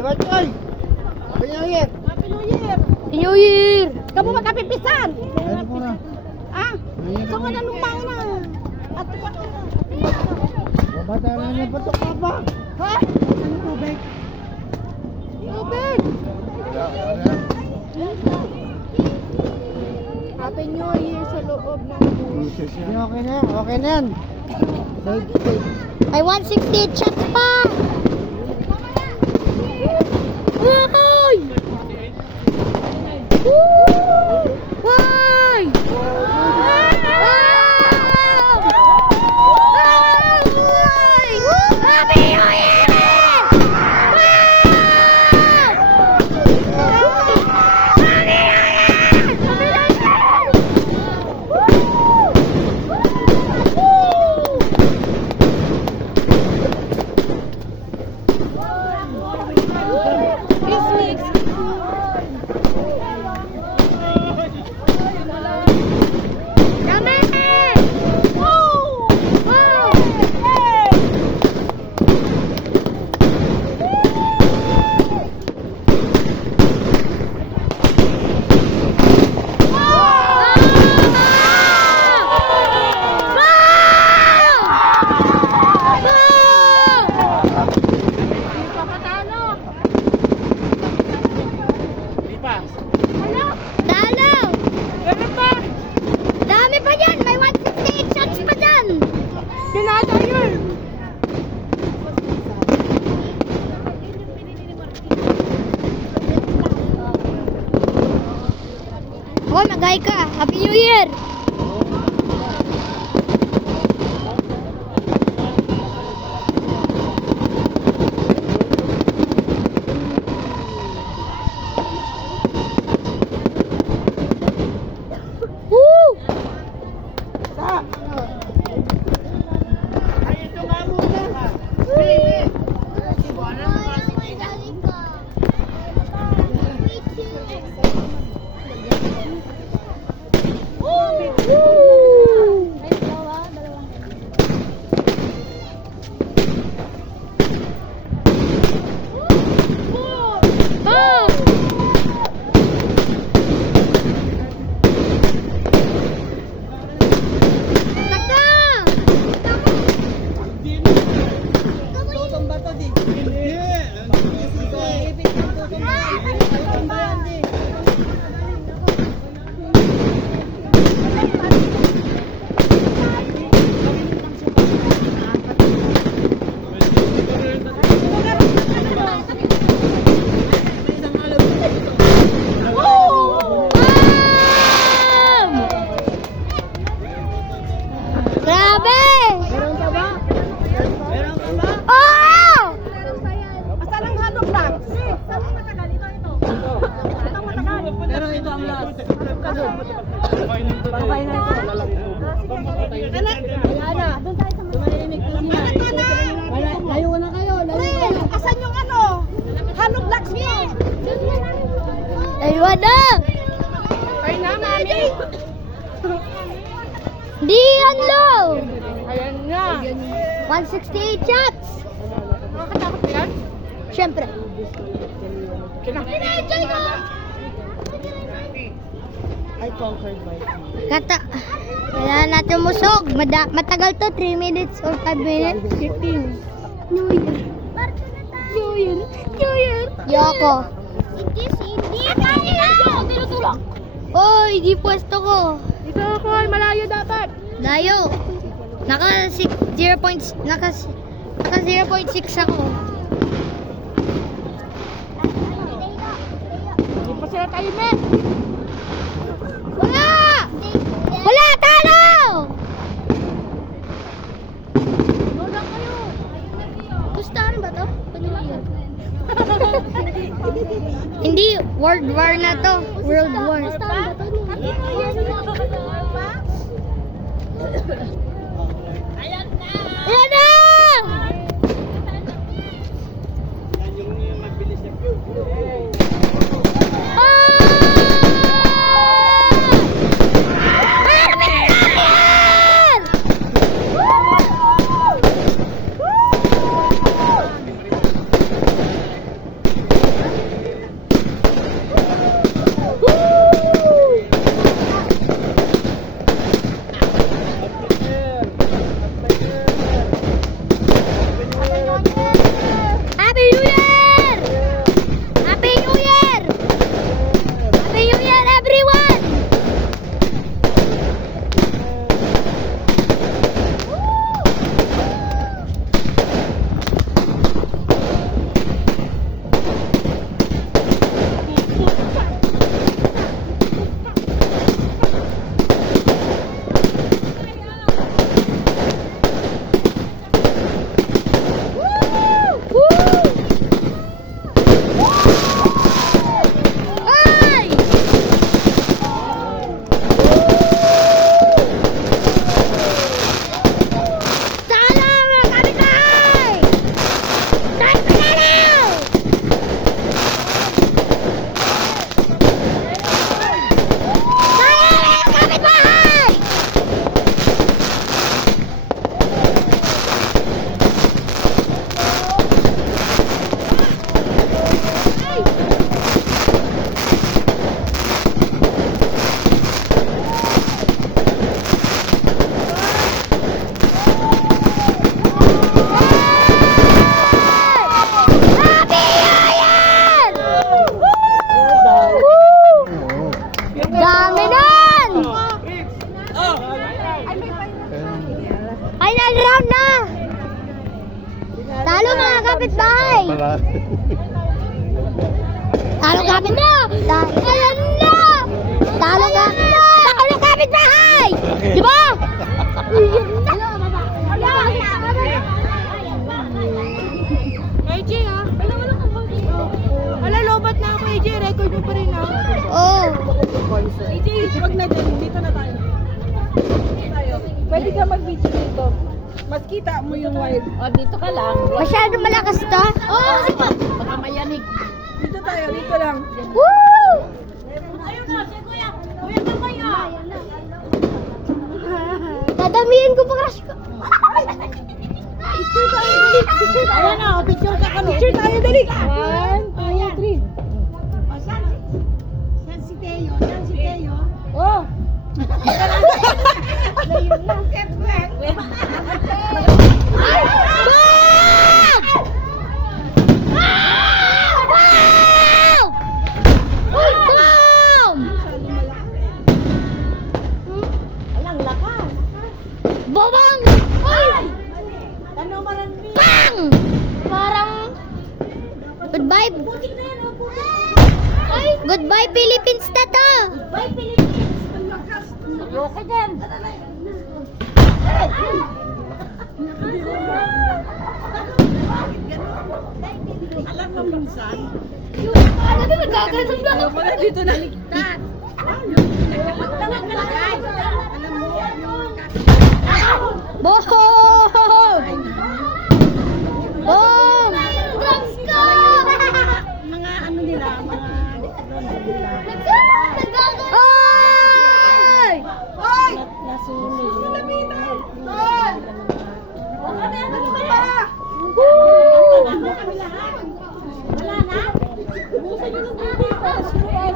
Diba, Choy? Happy New Year! Happy New Year! New Year! Kamu magkapipisan! Ano po na? Ah? So ka na lumang na! At Babata na niya patok ka pa. ha? Ano tubig? Tubig! Happy New Year sa loob ng Okay na yan, okay na yan. May 168 shots pa! Why? Why? Happy New Year! Oh, nagay ka. Happy New Year! Woo! Grabe! Meron ka ba? Oh! Asan ang hadok lang? Saan ang matagal? Ito. Ito ang matagal. Pero ito ang last. Babay na ito. Anak! Ana, doon tayo sa tumahimik. Anak, anak! Layo na kayo, layo kayo. Asan yung ano? Hadok blocks mo? Ayun na! Ay na, mami. Di yan low! Ayan na. 168 shots! Nakakatakot ba yan? Siyempre. Kina-enjoy ko! Kailangan natin musog. Matagal to, 3 minutes or 5 minutes. 15. New Year. New Year. New Year. Yoko. Hindi tayo! Tinutulak! Oy, di pwesto ko. Ito ako ay malayo dapat. Layo. Naka 0.6 ako. Hindi pa sila tayo, men. Wala! Wala! Talo! Lola kayo. Gustahan ba to? Hindi, World War na to. World War. Gustahan ba to? Happy New Year. Ayan na! Ayan na! kapitbahay. Talo kapit na! Ayan na! Talo ka! Talo kapitbahay! Di ba? AJ ha? Wala, lobat na ako AJ. Record mo pa rin ha? Oh. AJ, wag na dyan. Dito na tayo. Pwede ka mag-video dito. Mas kita mo yung wild. O, dito ka lang. Masyado malakas to? Oo. Baka mayanig. Dito tayo, dito lang. Woo! Ayun na, si Kuya. Kuya ka kaya. Dadamihin ko pa crush ko. Picture tayo, dali. Ayan na, picture ka kami. Picture tayo, dali. 1, 2, 3. Yan si Teo, yan si Teo. Oh. Ayun lang. Ay! Boom! Wow! Uy, boom! Alang lakas. Bobong! Uy! Ano maran mi? Bang! Parang... Goodbye. Ay, goodbye Philippines na to. Bye Philippines. Ang lakas. Ayoko dyan. Alam mo minsan, Ano ba magkaganon na? Ayoko na dito na. alam mo yung Boom! Boom! Drops ko! mga ano nila, mga Ay! Hoy! nasunod. Tol! Baka na yan, ano ka ba? Wala na? Busan nyo ng tubig para sinuwag.